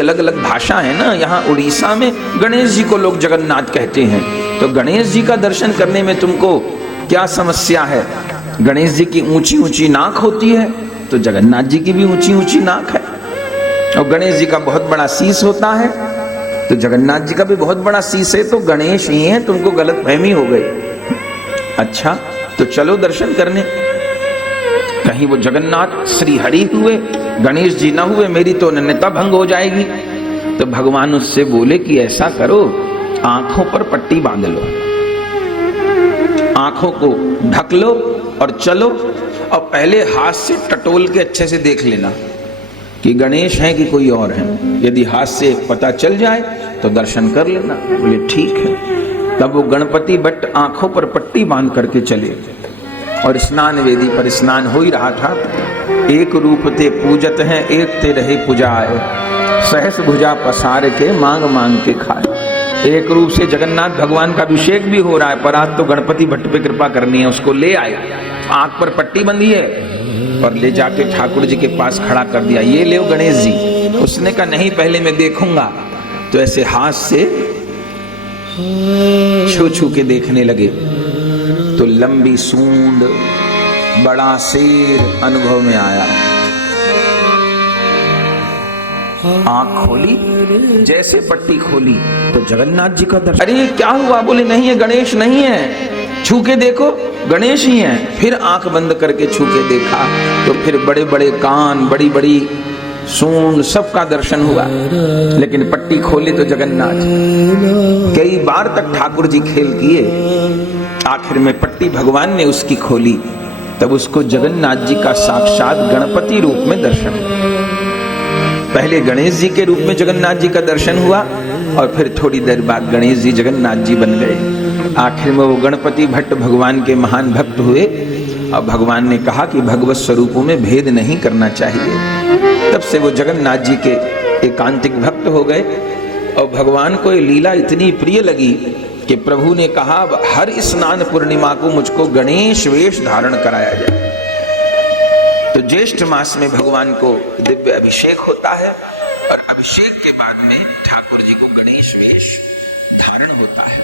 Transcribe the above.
अलग अलग भाषा है ना। यहाँ उड़ीसा में गणेश जी को लोग जगन्नाथ कहते हैं। तो गणेश जी का दर्शन करने में तुमको क्या समस्या है? गणेश जी की ऊंची ऊंची नाक होती है, तो जगन्नाथ जी की भी ऊंची ऊंची नाक है। और गणेश जी का बहुत बड़ा शीश होता है, तो जगन्नाथ जी का भी बहुत बड़ा शीश है। तो गणेश ही है, तुमको गलत फहमी हो गई। अच्छा, तो चलो दर्शन करने। कहीं वो जगन्नाथ श्री हरि हुए, गणेश जी ना हुए, मेरी तो अनन्यता भंग हो जाएगी। तो भगवान उससे बोले कि ऐसा करो, आंखों पर पट्टी बांध लो, आंखों को ढक लो और चलो। और पहले हाथ से टटोल के अच्छे से देख लेना कि गणेश हैं कि कोई और है। यदि हाथ से पता चल जाए तो दर्शन कर लेना। बोले ठीक है। तब वो गणपति भट्ट आंखों पर पट्टी बांध करके चले और स्नान वेदी पर स्नान हो ही रहा था। एक रूप ते पूजत हैं, एक ते रहे पुजाए, सहस भुजा पसार के मांग मांग के खाए। एक रूप से जगन्नाथ भगवान का अभिषेक भी हो रहा है, पर आज तो गणपति भट्ट पे कृपा करनी है। उसको ले आए, आंख पर पट्टी बंधी है और ले जाके ठाकुर जी के पास खड़ा कर दिया। ये ले गणेश जी। उसने कहा नहीं, पहले मैं देखूंगा। तो ऐसे हाथ से छू छू के देखने लगे, तो लंबी सूंड, बड़ा शेर अनुभव में आया। आंख खोली, जैसे पट्टी खोली तो जगन्नाथ जी का दर्शन। अरे क्या हुआ? बोले नहीं है, गणेश नहीं है, छू के देखो, गणेश ही है। फिर आंख बंद करके छू के देखा तो फिर बड़े बड़े कान, बड़ी बड़ी सूंड, सबका दर्शन हुआ। लेकिन पट्टी खोली तो जगन्नाथ। कई बार तक ठाकुर जी खेल किए, आखिर में पट्टी भगवान ने उसकी खोली। तब उसको जगन्नाथ जी का साक्षात गणपति रूप में दर्शन हुआ। पहले गणेश जी के रूप में जगन्नाथ जी का दर्शन हुआ और फिर थोड़ी देर बाद गणेश जी जगन्नाथ जी बन गए। आखिर में वो गणपति भट्ट भगवान के महान भक्त हुए और भगवान ने कहा कि भगवत स्वरूपों में भेद नहीं करना चाहिए। तब से वो जगन्नाथ जी के एकांतिक भक्त हो गए। और भगवान को ये लीला इतनी प्रिय लगी कि प्रभु ने कहा हर स्नान पूर्णिमा को मुझको गणेश वेश धारण कराया जाए। तो ज्येष्ठ मास में भगवान को दिव्य अभिषेक होता है और अभिषेक के बाद में ठाकुर जी को गणेश वेश धारण होता है।